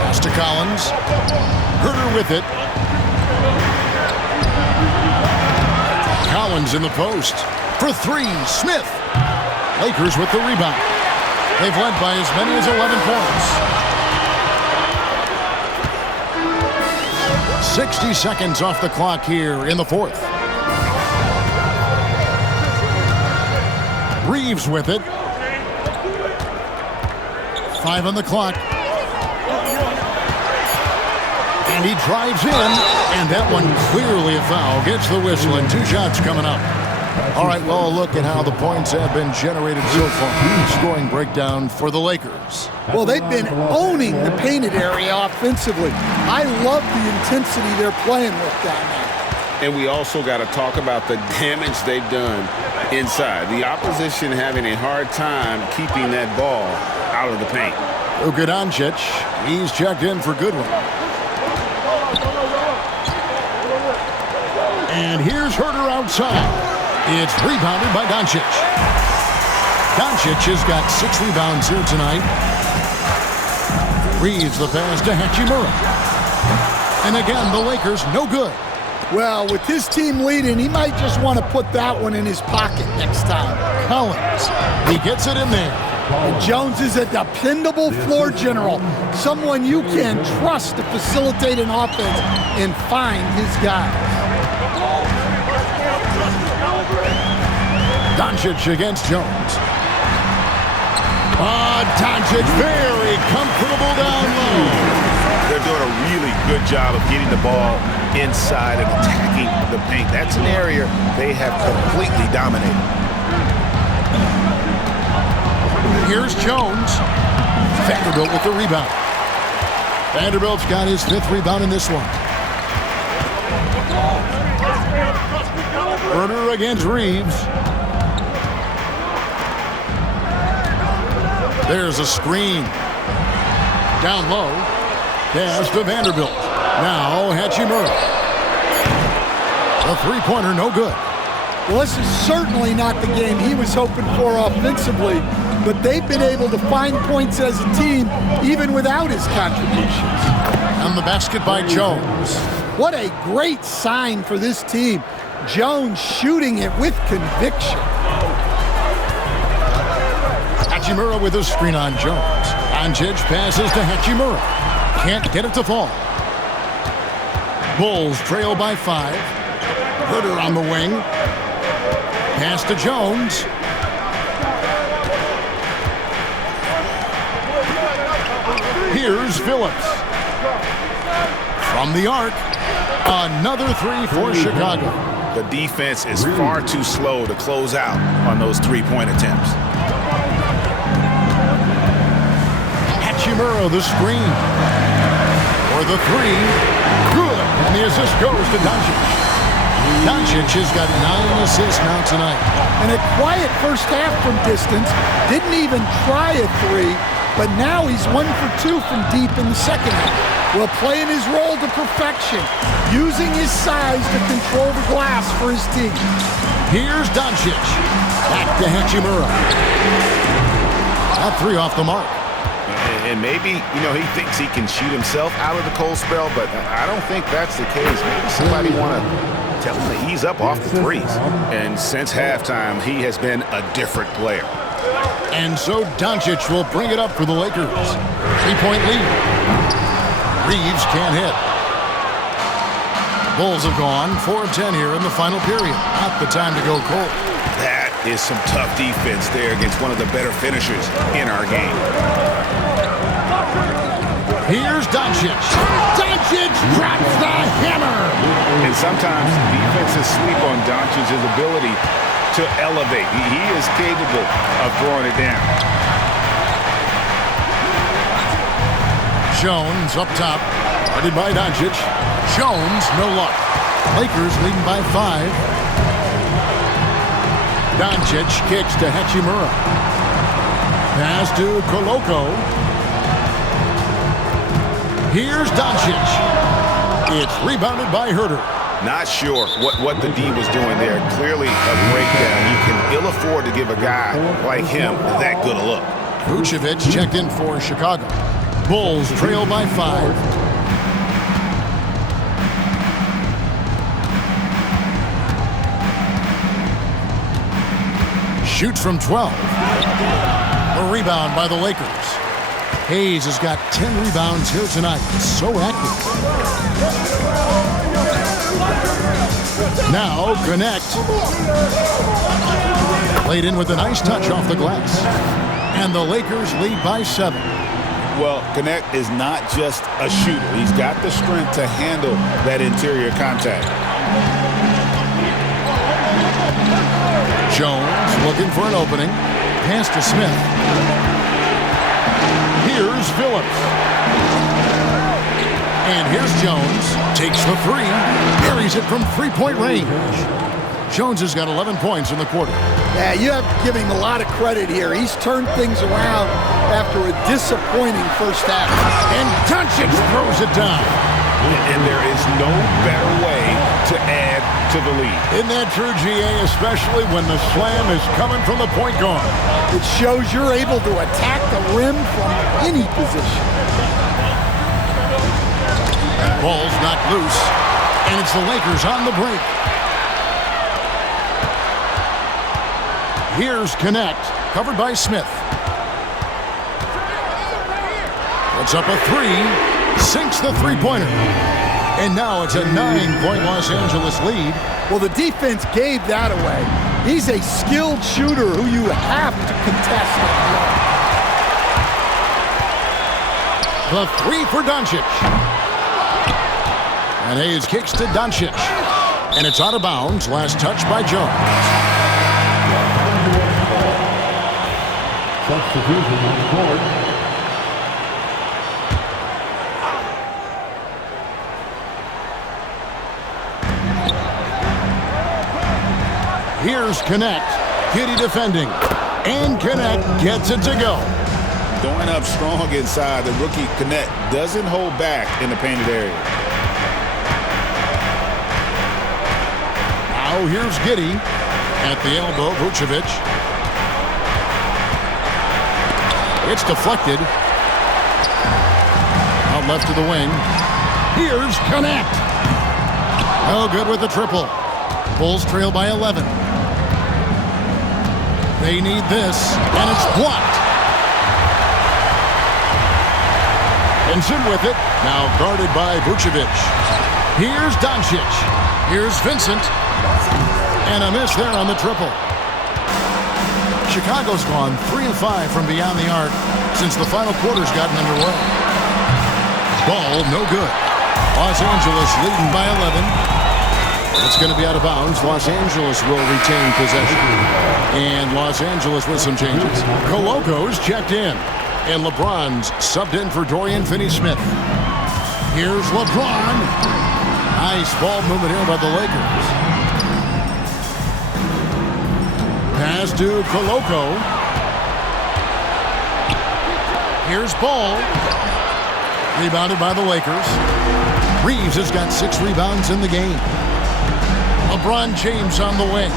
Pass to Collins. Herter with it. Collins in the post. For 3, Smith. Lakers with the rebound. They've led by as many as 11 points. 60 seconds off the clock here in the fourth. Reeves with it. 5 on the clock. And he drives in, and that one clearly a foul. Gets the whistle, and 2 shots coming up. All right, well, look at how the points have been generated so far. Scoring breakdown for the Lakers. Well, they've been owning the painted area offensively. I love the intensity they're playing with down there. And we also got to talk about the damage they've done inside. The opposition having a hard time keeping that ball out of the paint. Luka Doncic, he's checked in for Goodwin. And here's Herter outside. It's rebounded by Doncic. Doncic has got 6 rebounds here tonight. Reeves the pass to Hachimura. And again, the Lakers no good. Well, with his team leading, he might just want to put that one in his pocket next time. Collins, he gets it in there. And Jones is a dependable floor general, someone you can trust to facilitate an offense and find his guys. Doncic against Jones. Doncic very comfortable down low. They're doing a really good job of getting the ball inside and attacking the paint. That's an area they have completely dominated. Here's Jones. Vanderbilt with the rebound. Vanderbilt's got his 5th rebound in this one. Herter against Reeves. There's a screen. Down low. Pass to Vanderbilt. Now Hachimura. The three-pointer no good. Well, this is certainly not the game he was hoping for offensively, but they've been able to find points as a team even without his contributions. On the basket by Jones. What a great sign for this team. Jones shooting it with conviction. Hachimura with a screen on Jones. Doncic passes to Hachimura. Can't get it to fall. Bulls trail by 5. Herter on the wing. Pass to Jones. Here's Phillips. From the arc. Another 3 for Chicago. The defense is far too slow to close out on those 3-point attempts. Hachimura the screen. For the 3. Good. And the assist goes to Doncic. Doncic has got 9 assists now tonight. And a quiet first half from distance. Didn't even try a 3. but now he's 1 for 2 from deep in the second half. Well, playing his role to perfection, using his size to control the glass for his team. Here's Doncic. Back to Hachimura. That 3 off the mark. And maybe, he thinks he can shoot himself out of the cold spell, but I don't think that's the case. Maybe somebody want to tell him to ease up off the threes. And since halftime, he has been a different player. And so Doncic will bring it up for the Lakers. 3-point lead. Reeves can't hit. Bulls have gone 4 of 10 here in the final period. Not the time to go cold. That is some tough defense there against one of the better finishers in our game. Here's Doncic. Doncic drops the hammer. And sometimes defenses sleep on Doncic's ability to elevate. He is capable of throwing it down. Jones up top. Guarded by Doncic. Jones, no luck. Lakers leading by 5. Doncic kicks to Hachimura. Pass to Koloko. Here's Doncic. It's rebounded by Herter. Not sure what the D was doing there. Clearly a breakdown. You can ill afford to give a guy like him that good a look. Vucevic checked in for Chicago. Bulls trail by 5. Shoots from 12. A rebound by the Lakers. Hayes has got 10 rebounds here tonight. So active. Now connect. Played in with a nice touch off the glass. And the Lakers lead by 7. Well, Connect is not just a shooter. He's got the strength to handle that interior contact. Jones looking for an opening. Pass to Smith. Here's Phillips. And here's Jones. Takes the 3. Buries it from 3-point range. Jones has got 11 points in the quarter. Yeah, you have to give him a lot of credit here. He's turned things around after a disappointing first half. And Doncic throws it down. And there is no better way to add to the lead. Isn't that true, GA? Especially when the slam is coming from the point guard. It shows you're able to attack the rim from any position. Ball's knocked loose. And it's the Lakers on the break. Here's Connect, covered by Smith. Puts up a 3, sinks the 3-pointer. And now it's a 9-point Los Angeles lead. Well, the defense gave that away. He's a skilled shooter who you have to contest. The 3 for Doncic. And Hayes kicks to Doncic. And it's out of bounds. Last touch by Jones. Substitution on the court. Here's Connect. Giddy defending. And Connect gets it to go. Going up strong inside, the rookie Connect doesn't hold back in the painted area. Now here's Giddy. At the elbow, Vucevic. It's deflected. Out left to the wing. Here's Connect. No good with the triple. Bulls trail by 11. They need this, and it's blocked. Vincent with it. Now guarded by Vucevic. Here's Doncic. Here's Vincent. And a miss there on the triple. Chicago's gone 3 of 5 from beyond the arc since the final quarter's gotten underway. Ball no good. Los Angeles leading by 11. It's going to be out of bounds. Los Angeles will retain possession. And Los Angeles with some changes. Koloko's checked in. And LeBron's subbed in for Dorian Finney-Smith. Here's LeBron. Nice ball movement here by the Lakers. Pass to Koloko. Here's Ball. Rebounded by the Lakers. Reeves has got 6 rebounds in the game. LeBron James on the wing.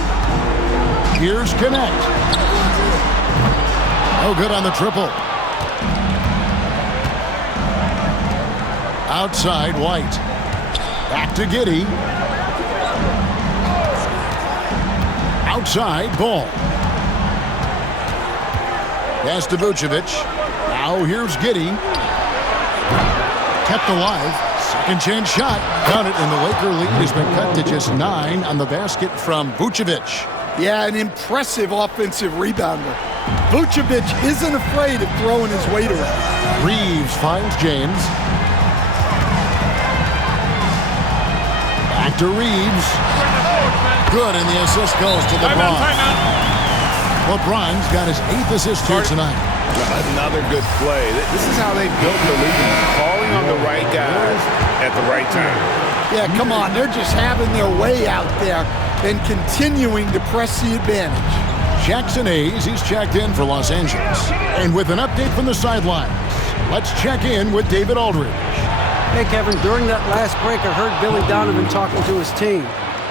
Here's Connect. No good on the triple. Outside, White. Back to Giddey. Outside, Ball. Pass to Vucevic. Now here's Giddey. Kept alive. Second chance shot. Count it, and the Laker lead has been cut to just 9 on the basket from Vucevic. Yeah, an impressive offensive rebounder. Vucevic isn't afraid of throwing his weight around. Reeves finds James. Back to Reeves. Good, and the assist goes to LeBron. LeBron's got his 8th assist here tonight. Another good play. This is how they built the league. Calling on the right guys at the right time. Yeah, come on. They're just having their way out there and continuing to press the advantage. Jackson Hayes, he's checked in for Los Angeles. And with an update from the sidelines, let's check in with David Aldridge. Hey, Kevin, during that last break, I heard Billy Donovan talking to his team.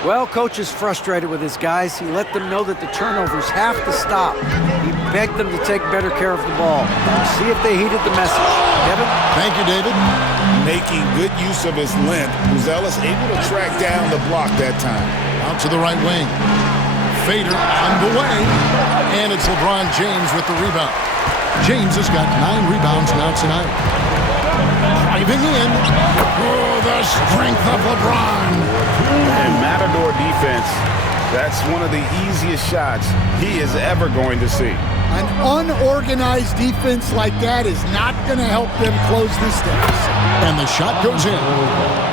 Well, coach is frustrated with his guys. He let them know that the turnovers have to stop. He begged them to take better care of the ball. See if they heeded the message. Kevin? Thank you, David. Making good use of his length, Ellis able to track down the block that time. Out to the right wing. Fader on the way. And it's LeBron James with the rebound. James has got 9 rebounds now tonight. Driving in. Oh, the strength of LeBron. And Matador defense, that's one of the easiest shots he is ever going to see. An unorganized defense like that is not going to help them close this deficit. And the shot goes in.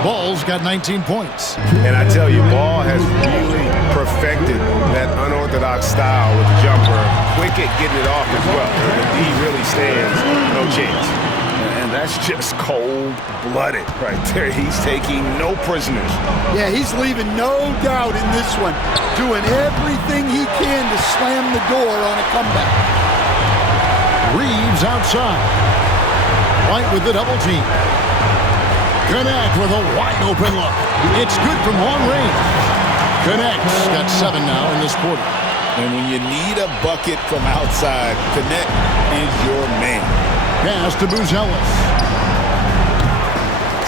Ball's got 19 points. And I tell you, Ball has really perfected that unorthodox style with the jumper. Quick at getting it off as well. The D really stands, no chance. And that's just cold-blooded right there. He's taking no prisoners. Yeah, he's leaving no doubt in this one, doing everything he can to slam the door on a comeback. Reeves outside. White with the double team. Connect with a wide-open look. It's good from long range. Connect's got 7 now in this quarter. And when you need a bucket from outside, Connect is your man. Pass to Buzelis.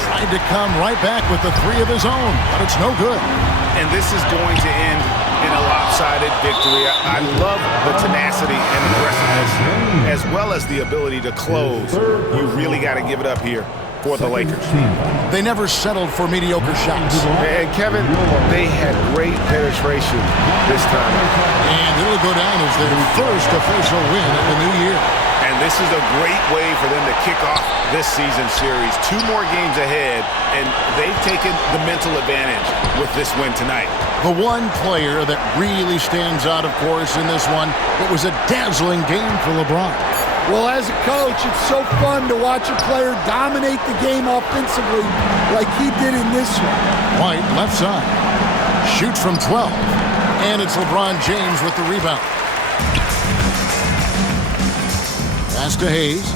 Tried to come right back with the 3 of his own, but it's no good. And this is going to end in a lopsided victory. I love the tenacity and aggressiveness, as well as the ability to close. You really got to give it up here for the Lakers. They never settled for mediocre shots. And Kevin, they had great penetration this time. And it'll go down as their first official win of the new year. And this is a great way for them to kick off this season series. 2 more games ahead, and they've taken the mental advantage with this win tonight. The one player that really stands out, of course, in this one, it was a dazzling game for LeBron. Well, as a coach, it's so fun to watch a player dominate the game offensively like he did in this one. White, left side, shoots from 12, and it's LeBron James with the rebound. Pass to Hayes.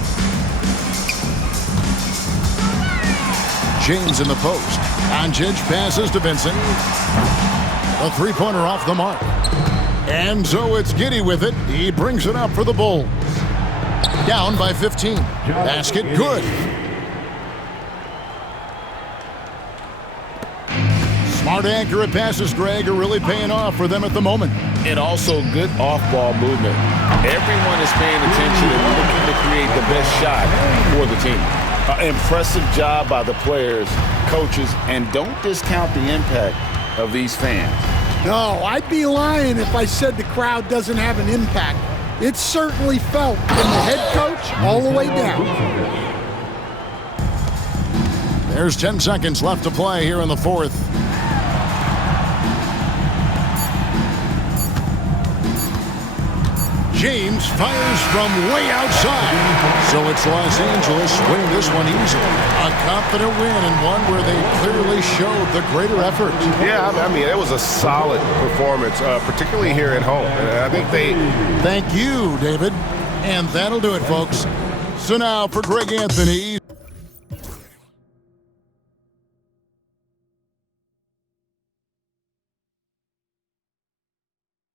James in the post. Doncic passes to Vincent. A 3-pointer off the mark. And so it's Giddey with it. He brings it up for the Bulls. Down by 15. Basket good. Smart, accurate passes, Greg, are really paying off for them at the moment. And also good off-ball movement. Everyone is paying attention and looking to create the best shot for the team. Impressive job by the players, coaches, and don't discount the impact of these fans. No, I'd be lying if I said the crowd doesn't have an impact. It's certainly felt from the head coach all the way down. There's 10 seconds left to play here in the 4th. James fires from way outside. So it's Los Angeles winning this one easily. A confident win and one where they clearly showed the greater effort. Yeah, I mean, it was a solid performance, particularly here at home. And I think they... Thank you, David. And that'll do it, folks. So now for Greg Anthony.